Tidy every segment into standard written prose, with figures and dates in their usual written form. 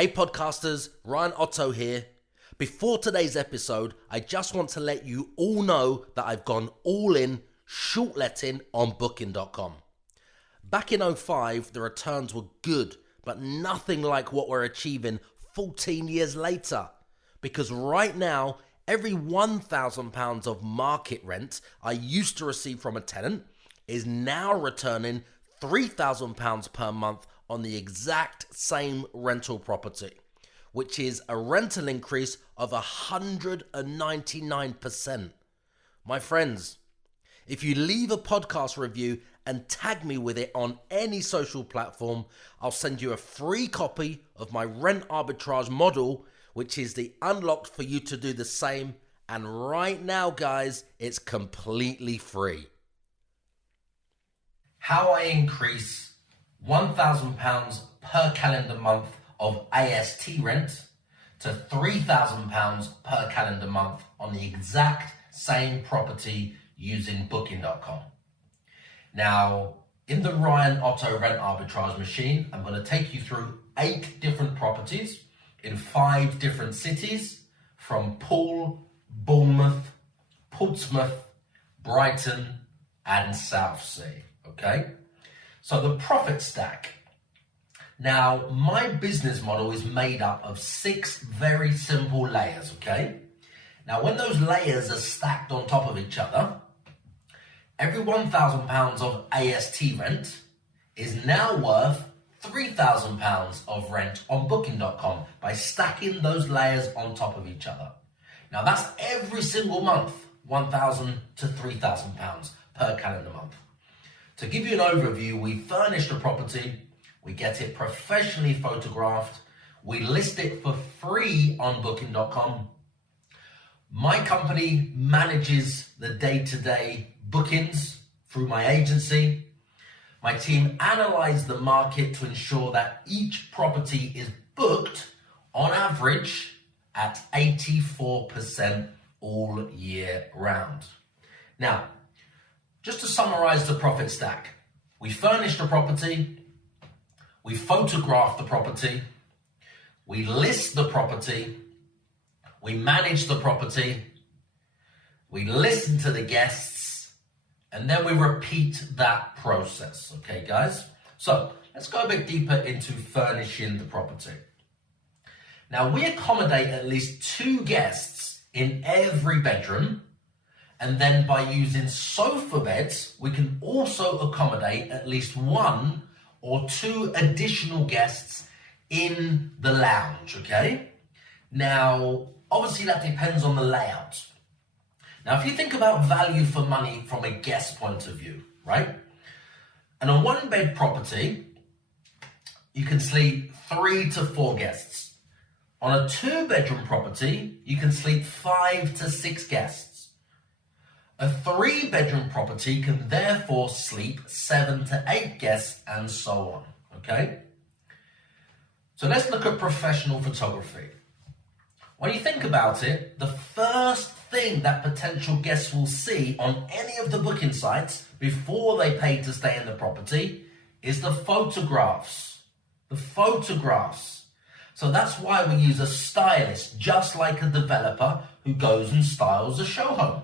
Hey podcasters, Ryan OTTO here. Before today's episode, I just want to let you all know that I've gone all in short letting on Booking.com. Back in 2005, the returns were good, but nothing like what we're achieving 14 years later. Because right now, every £1,000 of market rent I used to receive from a tenant is now returning £3,000 per month on the exact same rental property, which is a rental increase of 199%. My friends, if you leave a podcast review and tag me with it on any social platform, I'll send you a free copy of my rent arbitrage model, which is the unlock for you to do the same. And right now, guys, it's completely free. How I increase £1,000 per calendar month of AST rent to £3,000 per calendar month on the exact same property using Booking.com. Now, in the Ryan OTTO rent arbitrage machine, I'm going to take you through 8 different properties in 5 different cities, from Poole, Bournemouth, Portsmouth, Brighton, and Southsea. Okay? So the profit stack. Now, my business model is made up of 6 very simple layers, okay? Now, when those layers are stacked on top of each other, every £1,000 of AST rent is now worth £3,000 of rent on Booking.com by stacking those layers on top of each other. Now, that's every single month, £1,000 to £3,000 per calendar month. To give you an overview, we furnish the property, we get it professionally photographed, we list it for free on Booking.com. My company manages the day-to-day bookings through my agency. My team analyze the market to ensure that each property is booked on average at 84% all year round. Now, just to summarize the profit stack, we furnish the property, we photograph the property, we list the property, we manage the property, we listen to the guests, and then we repeat that process. Okay, guys? So let's go a bit deeper into furnishing the property. Now, we accommodate at least 2 guests in every bedroom. And then by using sofa beds, we can also accommodate at least 1 or 2 additional guests in the lounge, okay? Now, obviously that depends on the layout. Now, if you think about value for money from a guest point of view, right? And a 1-bed property, you can sleep 3 to 4 guests. On a 2-bedroom property, you can sleep 5 to 6 guests. A 3-bedroom property can therefore sleep 7 to 8 guests, and so on, okay? So let's look at professional photography. When you think about it, the first thing that potential guests will see on any of the booking sites before they pay to stay in the property is the photographs. The photographs. So that's why we use a stylist, just like a developer who goes and styles a show home.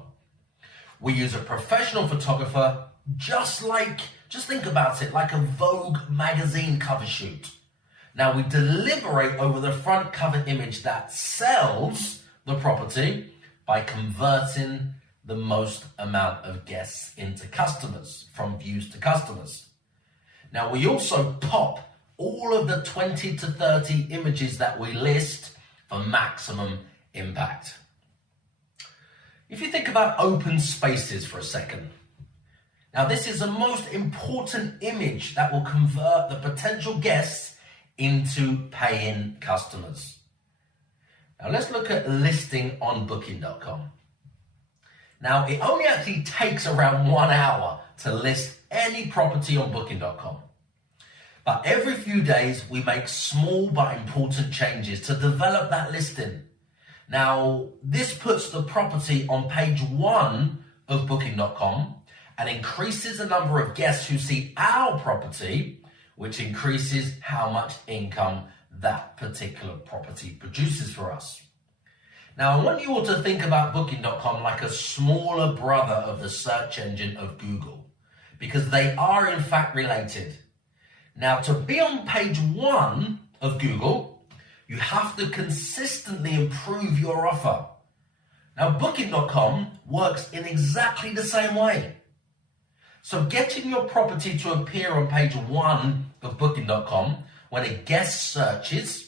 We use a professional photographer, just think about it, like a Vogue magazine cover shoot. Now, we deliberate over the front cover image that sells the property by converting the most amount of guests into customers, from views to customers. Now, we also pop all of the 20 to 30 images that we list for maximum impact. If you think about open spaces for a second, now this is the most important image that will convert the potential guests into paying customers. Now let's look at listing on Booking.com. Now it only actually takes around 1 hour to list any property on Booking.com. But every few days we make small but important changes to develop that listing. Now, this puts the property on page 1 of Booking.com and increases the number of guests who see our property, which increases how much income that particular property produces for us. Now, I want you all to think about Booking.com like a smaller brother of the search engine of Google, because they are in fact related. Now, to be on page 1 of Google, you have to consistently improve your offer. Now, Booking.com works in exactly the same way. So getting your property to appear on page 1 of Booking.com when a guest searches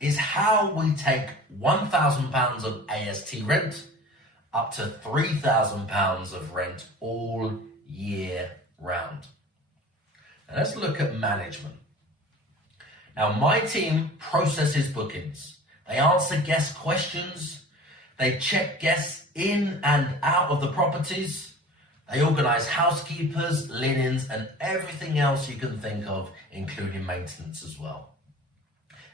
is how we take £1,000 of AST rent up to £3,000 of rent all year round. Now let's look at management. Now, my team processes bookings. They answer guest questions. They check guests in and out of the properties. They organize housekeepers, linens, and everything else you can think of, including maintenance as well.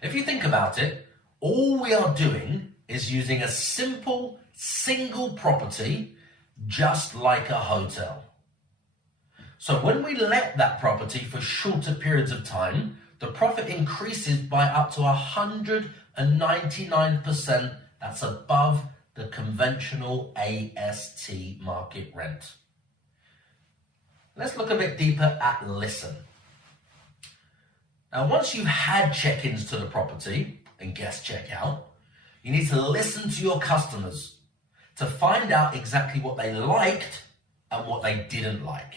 If you think about it, all we are doing is using a simple single property, just like a hotel. So when we let that property for shorter periods of time, the profit increases by up to 199%. That's above the conventional AST market rent. Let's look a bit deeper at listen. Now, once you've had check-ins to the property and guest check-out, you need to listen to your customers to find out exactly what they liked and what they didn't like.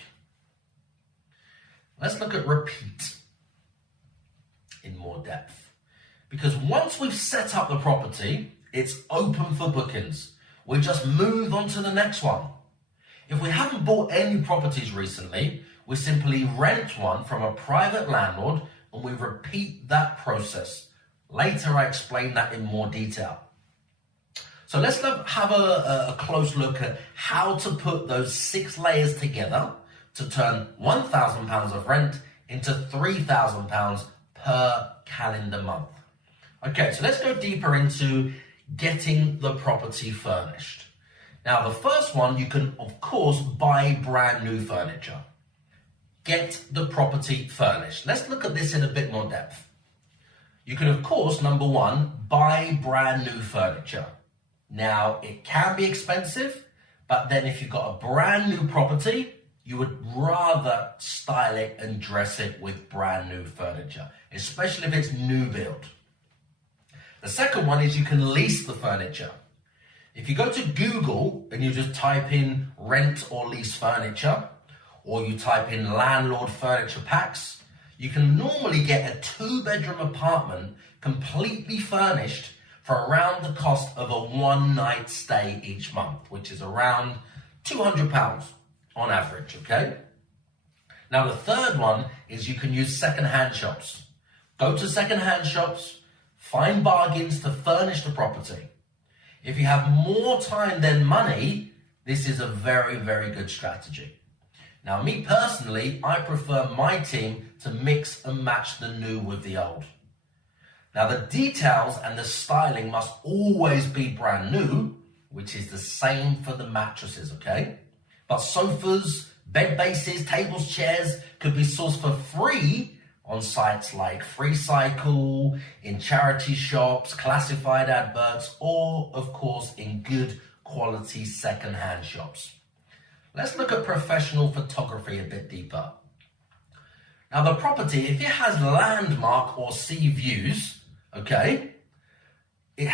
Let's look at repeat in more depth. Because once we've set up the property, it's open for bookings. We just move on to the next one. If we haven't bought any properties recently, we simply rent one from a private landlord and we repeat that process. Later, I explain that in more detail. So let's have a close look at how to put those 6 layers together to turn £1,000 of rent into £3,000 per calendar month. Okay, so let's go deeper into getting the property furnished. Now, the first one, you can, of course, buy brand new furniture. Get the property furnished. Let's look at this in a bit more depth. You can, of course, number 1, buy brand new furniture. Now, it can be expensive, but then if you've got a brand new property, you would rather style it and dress it with brand new furniture, especially if it's new build. The second one is you can lease the furniture. If you go to Google and you just type in rent or lease furniture, or you type in landlord furniture packs, you can normally get a 2-bedroom apartment completely furnished for around the cost of a 1-night stay each month, which is around £200 on average, okay? Now, the third one is you can use second-hand shops. Go to second-hand shops, find bargains to furnish the property. If you have more time than money, this is a very, very good strategy. Now, me personally, I prefer my team to mix and match the new with the old. Now, the details and the styling must always be brand new, which is the same for the mattresses, okay? But sofas, bed bases, tables, chairs could be sourced for free on sites like FreeCycle, in charity shops, classified adverts, or, of course, in good quality second-hand shops. Let's look at professional photography a bit deeper. Now, the property, if it has landmark or sea views, okay, if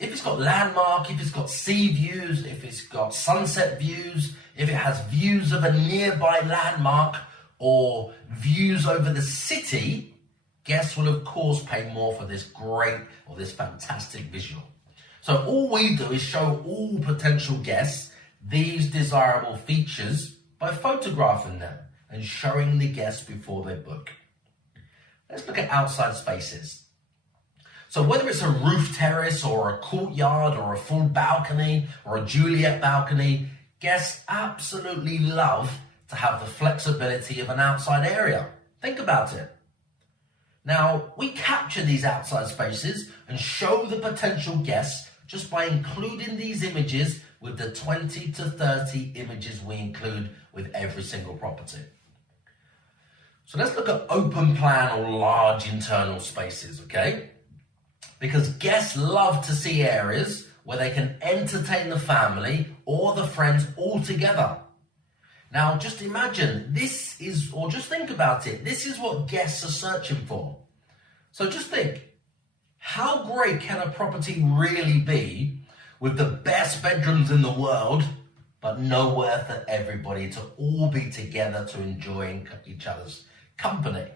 it's got landmark, if it's got sea views, if it's got sunset views, if it has views of a nearby landmark or views over the city, guests will of course pay more for this great or this fantastic visual. So all we do is show all potential guests these desirable features by photographing them and showing the guests before they book. Let's look at outside spaces. So whether it's a roof terrace or a courtyard or a full balcony or a Juliet balcony, guests absolutely love to have the flexibility of an outside area. Think about it. Now, we capture these outside spaces and show the potential guests just by including these images with the 20 to 30 images we include with every single property. So let's look at open plan or large internal spaces, okay? Because guests love to see areas where they can entertain the family or the friends all together. Now, just imagine just think about it. This is what guests are searching for. So just think, how great can a property really be with the best bedrooms in the world, but nowhere for everybody to all be together to enjoy each other's company?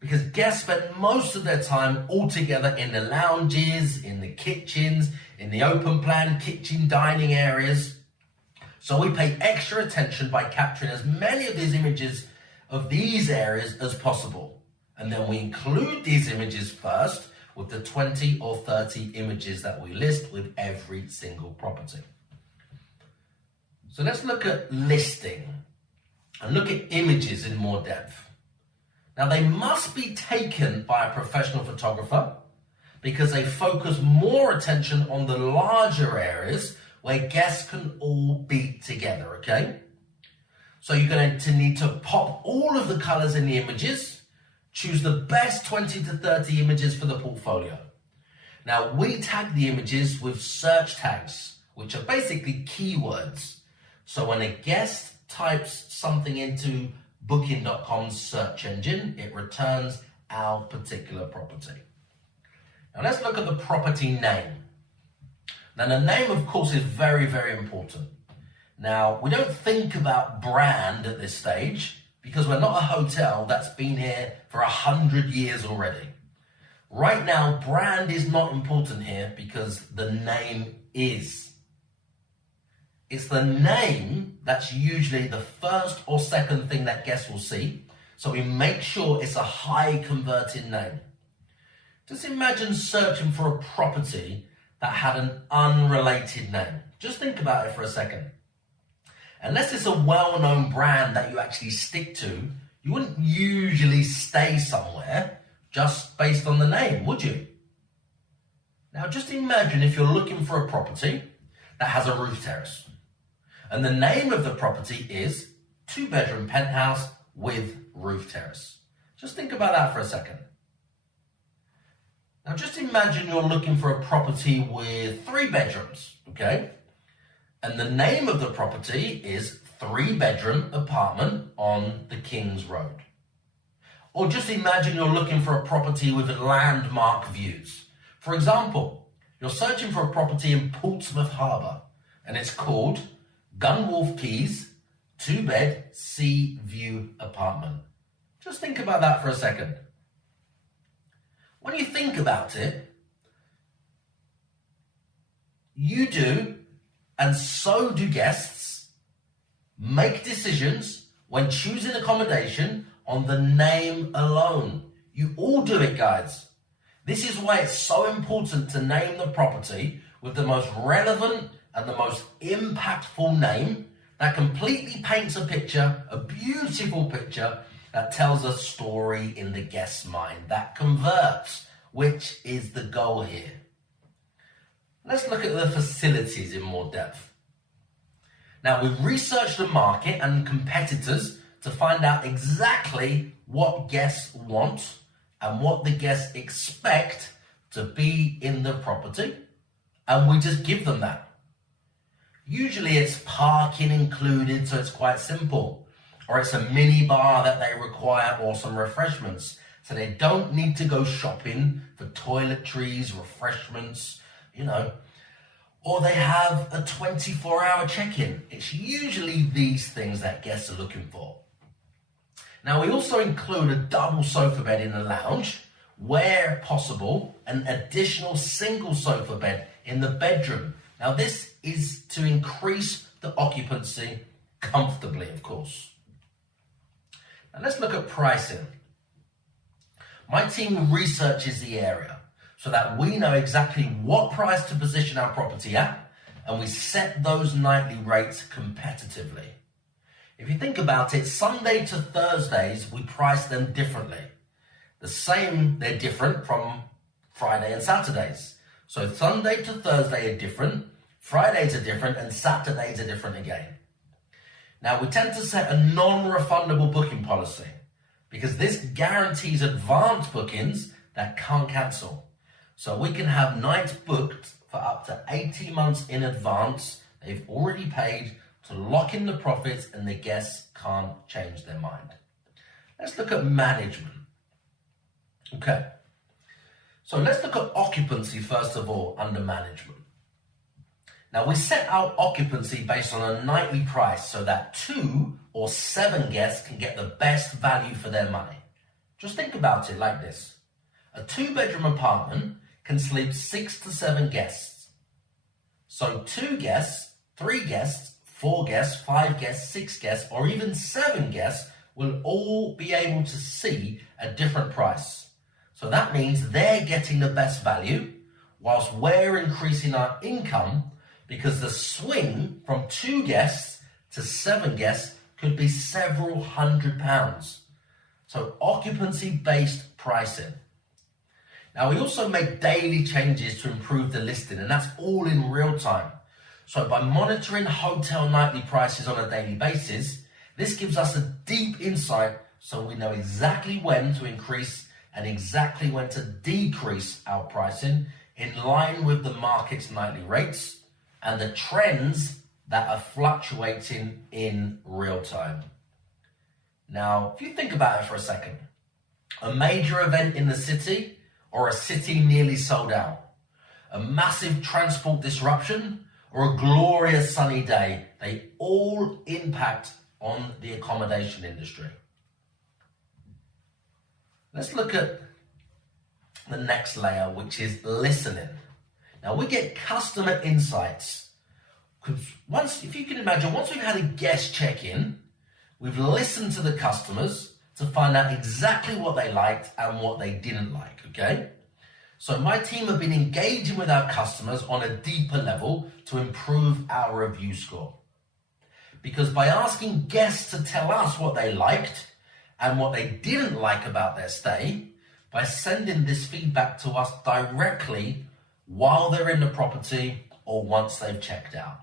Because guests spend most of their time all together in the lounges, in the kitchens, in the open plan kitchen dining areas. So we pay extra attention by capturing as many of these images of these areas as possible. And then we include these images first with the 20 or 30 images that we list with every single property. So let's look at listing and look at images in more depth. Now, they must be taken by a professional photographer because they focus more attention on the larger areas where guests can all be together, okay? So you're going to need to pop all of the colors in the images, choose the best 20 to 30 images for the portfolio. Now, we tag the images with search tags, which are basically keywords. So when a guest types something into Booking.com's search engine, it returns our particular property. Now let's look at the property name. Now the name, of course, is very, very important. Now, we don't think about brand at this stage because we're not a hotel that's been here for 100 years already. Right now, brand is not important here because the name is. It's the name that's usually the first or second thing that guests will see. So we make sure it's a high converting name. Just imagine searching for a property that had an unrelated name. Just think about it for a second. Unless it's a well-known brand that you actually stick to, you wouldn't usually stay somewhere just based on the name, would you? Now just imagine if you're looking for a property that has a roof terrace. And the name of the property is 2-bedroom penthouse with roof terrace. Just think about that for a second. Now just imagine you're looking for a property with 3 bedrooms, okay? And the name of the property is 3-bedroom apartment on the King's Road. Or just imagine you're looking for a property with landmark views. For example, you're searching for a property in Portsmouth Harbour and it's called Gunwolf Keys 2-bed sea view apartment. Just think about that for a second. When you think about it, you do, and so do guests, make decisions when choosing accommodation on the name alone. You all do it, guys. This is why it's so important to name the property with the most relevant and the most impactful name that completely paints a picture, a beautiful picture that tells a story in the guest's mind, that converts, which is the goal here. Let's look at the facilities in more depth. Now, we've researched the market and competitors to find out exactly what guests want and what the guests expect to be in the property, and we just give them that. Usually it's parking included, so it's quite simple. Or it's a mini bar that they require or some refreshments. So they don't need to go shopping for toiletries, refreshments, Or they have a 24-hour check-in. It's usually these things that guests are looking for. Now we also include a double sofa bed in the lounge, where possible, an additional single sofa bed in the bedroom. Now this is to increase the occupancy comfortably, of course. Now let's look at pricing. My team researches the area so that we know exactly what price to position our property at, and we set those nightly rates competitively. If you think about it, Sunday to Thursdays, we price them differently. They're different from Friday and Saturdays. So Sunday to Thursday are different, Fridays are different, and Saturdays are different again. Now, we tend to set a non-refundable booking policy because this guarantees advance bookings that can't cancel. So we can have nights booked for up to 18 months in advance. They've already paid to lock in the profits and the guests can't change their mind. Let's look at management. Okay. So let's look at occupancy first of all under management. Now, we set our occupancy based on a nightly price so that 2 or 7 guests can get the best value for their money. Just think about it like this. A 2-bedroom apartment can sleep 6 to 7 guests. So 2 guests, 3 guests, 4 guests, 5 guests, 6 guests, or even 7 guests will all be able to see a different price. So that means they're getting the best value whilst we're increasing our income, because the swing from 2 guests to 7 guests could be several £100s. So occupancy-based pricing. Now, we also make daily changes to improve the listing, and that's all in real time. So by monitoring hotel nightly prices on a daily basis, this gives us a deep insight so we know exactly when to increase and exactly when to decrease our pricing in line with the market's nightly rates and the trends that are fluctuating in real time. Now, if you think about it for a second, a major event in the city or a city nearly sold out, a massive transport disruption or a glorious sunny day, they all impact on the accommodation industry. Let's look at the next layer, which is listening. Now, we get customer insights. Because if you can imagine, once we've had a guest check-in, we've listened to the customers to find out exactly what they liked and what they didn't like, okay? So my team have been engaging with our customers on a deeper level to improve our review score. Because by asking guests to tell us what they liked and what they didn't like about their stay, by sending this feedback to us directly while they're in the property or once they've checked out.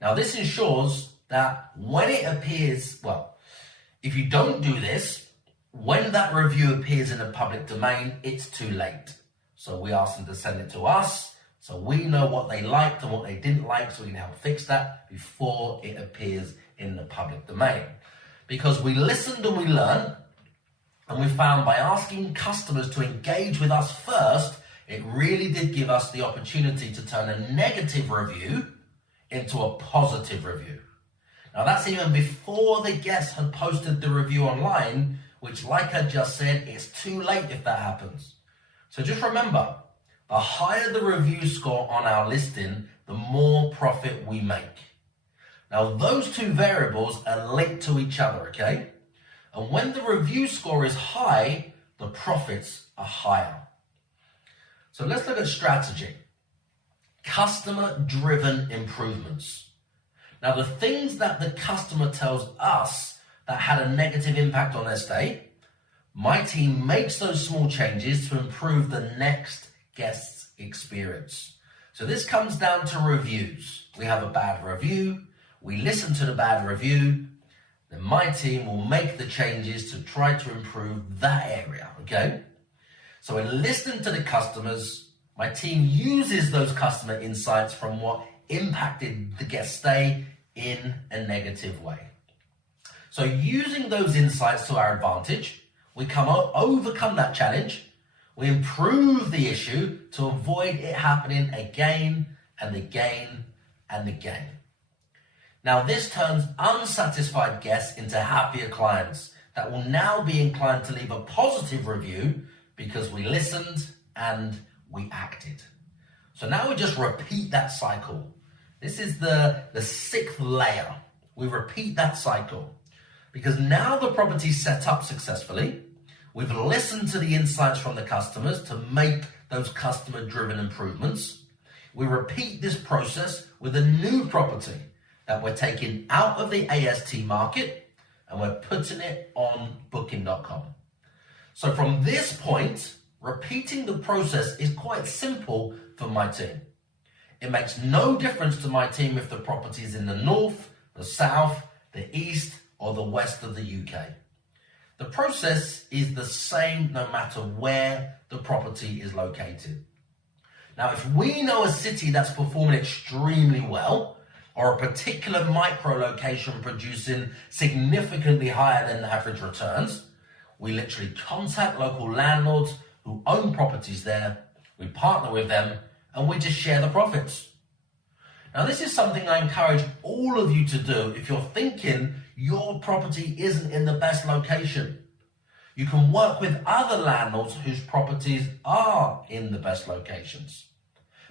Now, this ensures that when it appears, well, if you don't do this, when that review appears in the public domain, it's too late. So we ask them to send it to us so we know what they liked and what they didn't like, so we can help fix that before it appears in the public domain. Because we listened and we learned, and we found by asking customers to engage with us first, it really did give us the opportunity to turn a negative review into a positive review. Now, that's even before the guest had posted the review online, which, like I just said, it's too late if that happens. So just remember, the higher the review score on our listing, the more profit we make. Now, those two variables are linked to each other, okay? And when the review score is high, the profits are higher. So let's look at strategy. Customer-driven improvements. Now, the things that the customer tells us that had a negative impact on their stay, my team makes those small changes to improve the next guest's experience. So this comes down to reviews. We have a bad review, we listen to the bad review, then my team will make the changes to try to improve that area, okay? So in listening to the customers, my team uses those customer insights from what impacted the guest stay in a negative way. So using those insights to our advantage, we overcome that challenge, we improve the issue to avoid it happening again and again and again. Now, this turns unsatisfied guests into happier clients that will now be inclined to leave a positive review because we listened and we acted. So now we just repeat that cycle. This is the 6th layer. We repeat that cycle because now the property's set up successfully. We've listened to the insights from the customers to make those customer-driven improvements. We repeat this process with a new property that we're taking out of the AST market and we're putting it on booking.com. So from this point, repeating the process is quite simple for my team. It makes no difference to my team if the property is in the north, the south, the east or the west of the UK. The process is the same no matter where the property is located. Now, if we know a city that's performing extremely well, or a particular micro location producing significantly higher than average returns, we literally contact local landlords who own properties there, we partner with them, and we just share the profits. Now, this is something I encourage all of you to do if you're thinking your property isn't in the best location. You can work with other landlords whose properties are in the best locations,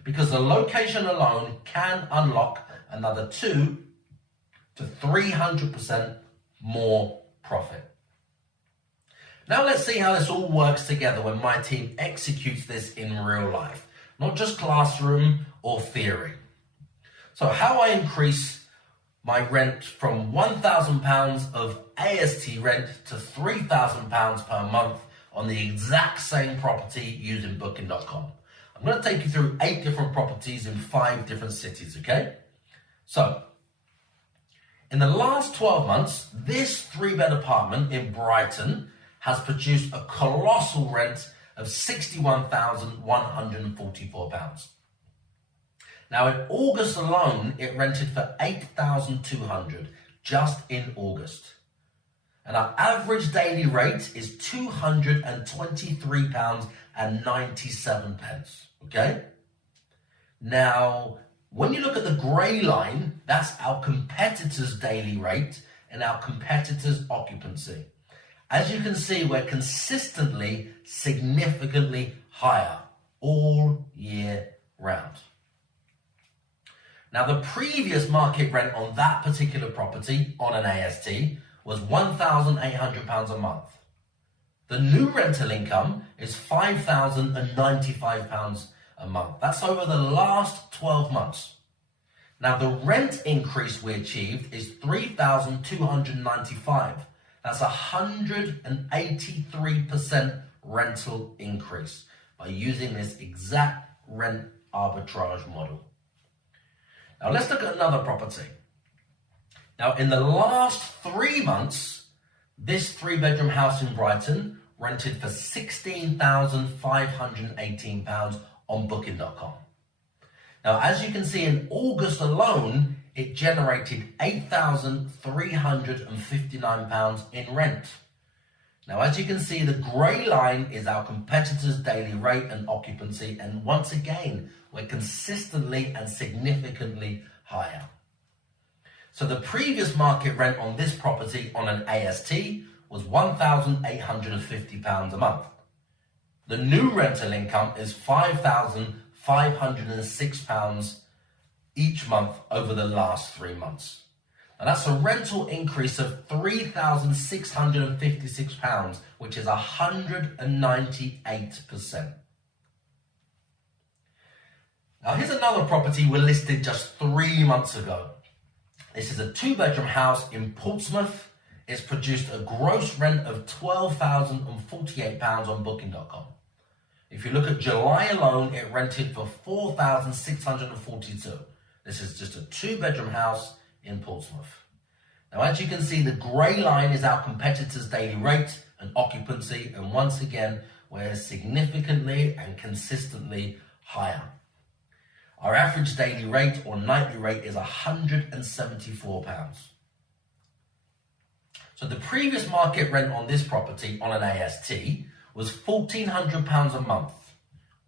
because the location alone can unlock another 200 to 300% more profit. Now let's see how this all works together when my team executes this in real life, not just classroom or theory. So how I increase my rent from £1,000 of AST rent to £3,000 per month on the exact same property using booking.com. I'm going to take you through 8 different properties in 5 different cities, okay? So, in the last 12 months, this 3-bed apartment in Brighton has produced a colossal rent of £61,144. Now, in August alone, it rented for $8,200 just in August. And our average daily rate is £223.97, okay? Now, when you look at the grey line, that's our competitor's daily rate and our competitor's occupancy. As you can see, we're consistently, significantly higher all year round. Now, the previous market rent on that particular property on an AST was £1,800 a month. The new rental income is £5,095 a month. That's over the last 12 months. Now, the rent increase we achieved is £3,295. That's 183% rental increase by using this exact rent arbitrage model. Now, let's look at another property. Now, in the last 3 months, this 3-bedroom house in Brighton rented for £16,518 on booking.com. Now, as you can see, in August alone, it generated £8,359 in rent. Now, as you can see, the grey line is our competitor's daily rate and occupancy, and once again, we're consistently and significantly higher. So the previous market rent on this property on an AST was £1,850 a month. The new rental income is £5,506 each month over the last 3 months. Now that's a rental increase of £3,656, which is 198%. Now here's another property we listed just 3 months ago. This is a 2-bedroom house in Portsmouth. It's produced a gross rent of £12,048 on booking.com. If you look at July alone, it rented for £4,642. This is just a 2-bedroom house in Portsmouth. Now, as you can see, the grey line is our competitor's daily rate and occupancy, and once again, we're significantly and consistently higher. Our average daily rate or nightly rate is £174. So the previous market rent on this property on an AST was £1,400 a month.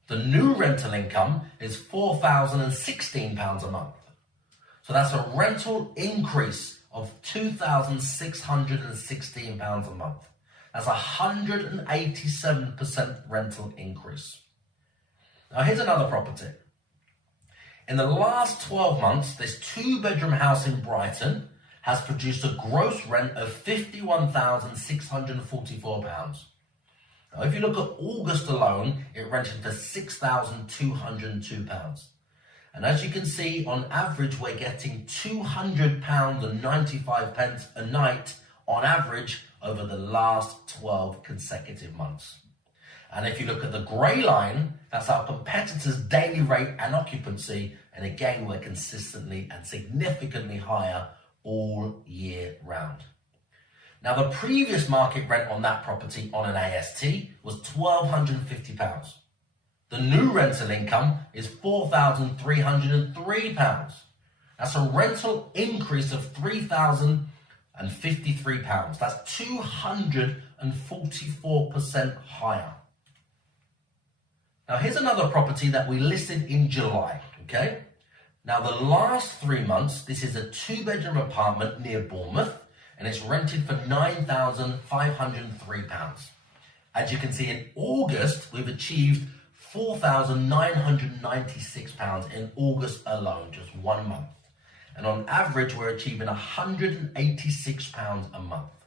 The new rental income is £4,016 a month. So that's a rental increase of £2,616 a month. That's 187% rental increase. Now here's another property. In the last 12 months, this 2-bedroom house in Brighton has produced a gross rent of £51,644. Now, if you look at August alone, it rented for £6,202. And as you can see, on average, we're getting £200.95 a night on average over the last 12 consecutive months. And if you look at the grey line, that's our competitor's daily rate and occupancy. And again, we're consistently and significantly higher all year round. Now, the previous market rent on that property on an AST was £1,250. The new rental income is £4,303. That's a rental increase of £3,053. That's 244% higher. Now, here's another property that we listed in July, okay? Now, the last 3 months, this is a 2-bedroom apartment near Bournemouth, and it's rented for £9,503. As you can see, in August, we've achieved £4,996 in August alone, just 1 month. And on average, we're achieving £186 a month.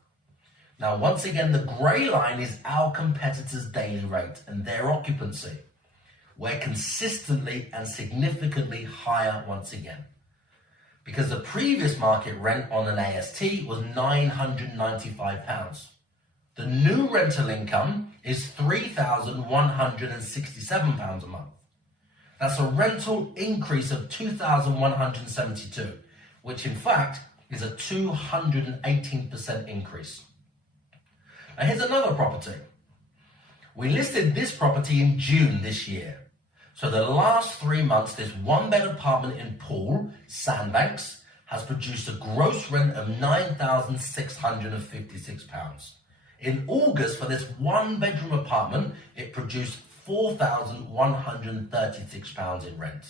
Now, once again, the grey line is our competitors' daily rate and their occupancy. We're consistently and significantly higher once again, because the previous market rent on an AST was £995. The new rental income is £3,167 a month. That's a rental increase of £2,172, which in fact is a 218% increase. Now, here's another property. We listed this property in June this year. So the last 3 months, this 1-bed apartment in Poole, Sandbanks, has produced a gross rent of £9,656. In August, for this 1-bedroom apartment, it produced £4,136 in rent.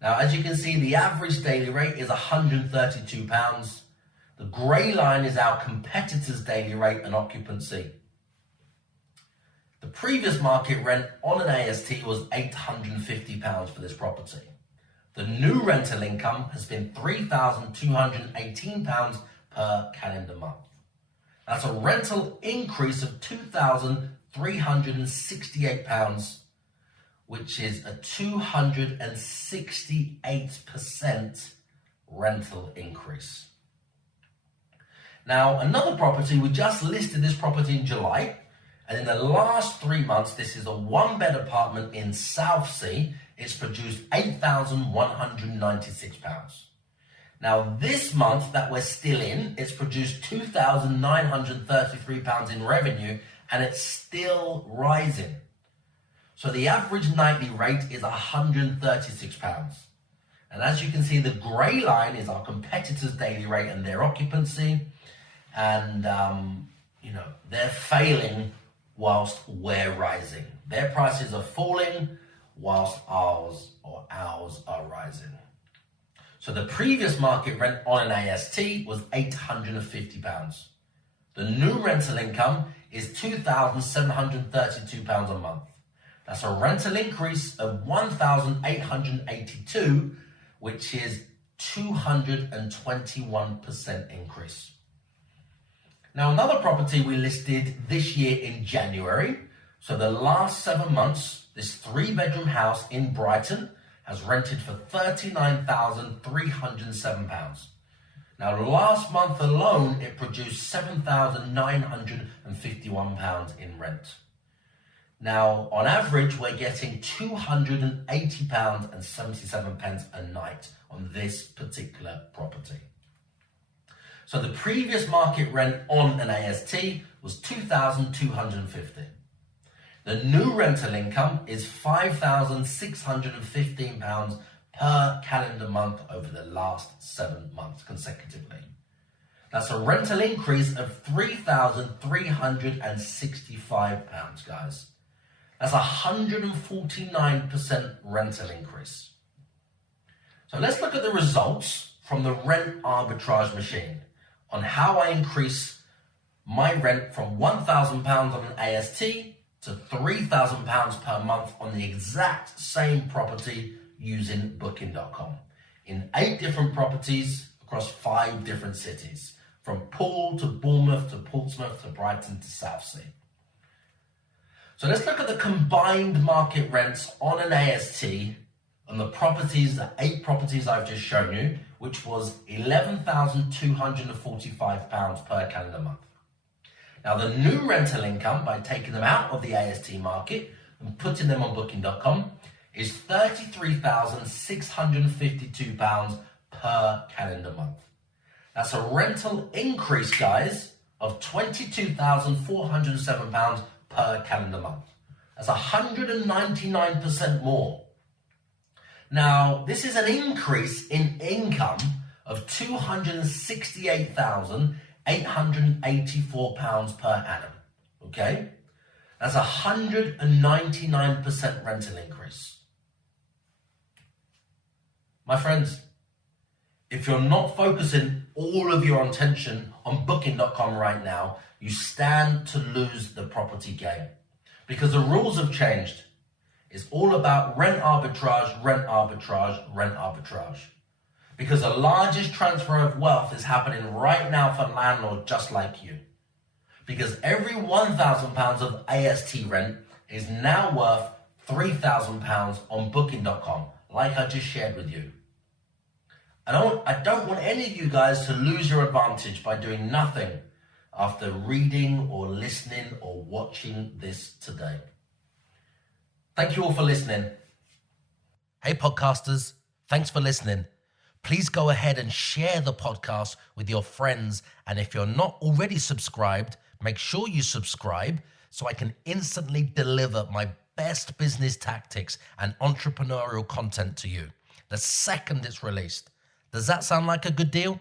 Now, as you can see, the average daily rate is £132. The grey line is our competitors' daily rate and occupancy. The previous market rent on an AST was £850 for this property. The new rental income has been £3,218 per calendar month. That's a rental increase of £2,368, which is a 268% rental increase. Now, another property, we just listed this property in July, and in the last 3 months, this is a 1-bed apartment in Southsea. It's produced £8,196. Now, this month that we're still in, it's produced £2,933 in revenue, and it's still rising. So the average nightly rate is £136. And as you can see, the grey line is our competitors' daily rate and their occupancy. And, they're failing whilst we're rising. Their prices are falling whilst ours are rising. So the previous market rent on an AST was £850. The new rental income is £2,732 a month. That's a rental increase of £1,882, which is 221% increase. Now, another property we listed this year in January. So the last 7 months, this 3-bedroom house in Brighton has rented for £39,307. Now, last month alone, it produced £7,951 in rent. Now, on average, we're getting £280.77 a night on this particular property. So the previous market rent on an AST was £2,250. The new rental income is £5,615 per calendar month over the last 7 months consecutively. That's a rental increase of £3,365, guys. That's a 149% rental increase. So let's look at the results from the rent arbitrage machine on how I increase my rent from £1,000 on an AST to £3,000 per month on the exact same property using Booking.com in 8 different properties across 5 different cities, from Poole to Bournemouth to Portsmouth to Brighton to Southsea. So let's look at the combined market rents on an AST on the properties, the 8 properties I've just shown you, which was £11,245 per calendar month. Now, the new rental income, by taking them out of the AST market and putting them on Booking.com, is £33,652 per calendar month. That's a rental increase, guys, of £22,407 per calendar month. That's 199% more. Now, this is an increase in income of £268,884 per annum. Okay? That's 199% rental increase. My friends, if you're not focusing all of your attention on Booking.com right now, you stand to lose the property game. Because the rules have changed. It's all about rent arbitrage, rent arbitrage, rent arbitrage. Because the largest transfer of wealth is happening right now for landlords just like you. Because every £1,000 of AST rent is now worth £3,000 on Booking.com, like I just shared with you. I don't want any of you guys to lose your advantage by doing nothing after reading or listening or watching this today. Thank you all for listening. Hey podcasters, thanks for listening. Please go ahead and share the podcast with your friends. And if you're not already subscribed, make sure you subscribe so I can instantly deliver my best business tactics and entrepreneurial content to you the second it's released. Does that sound like a good deal?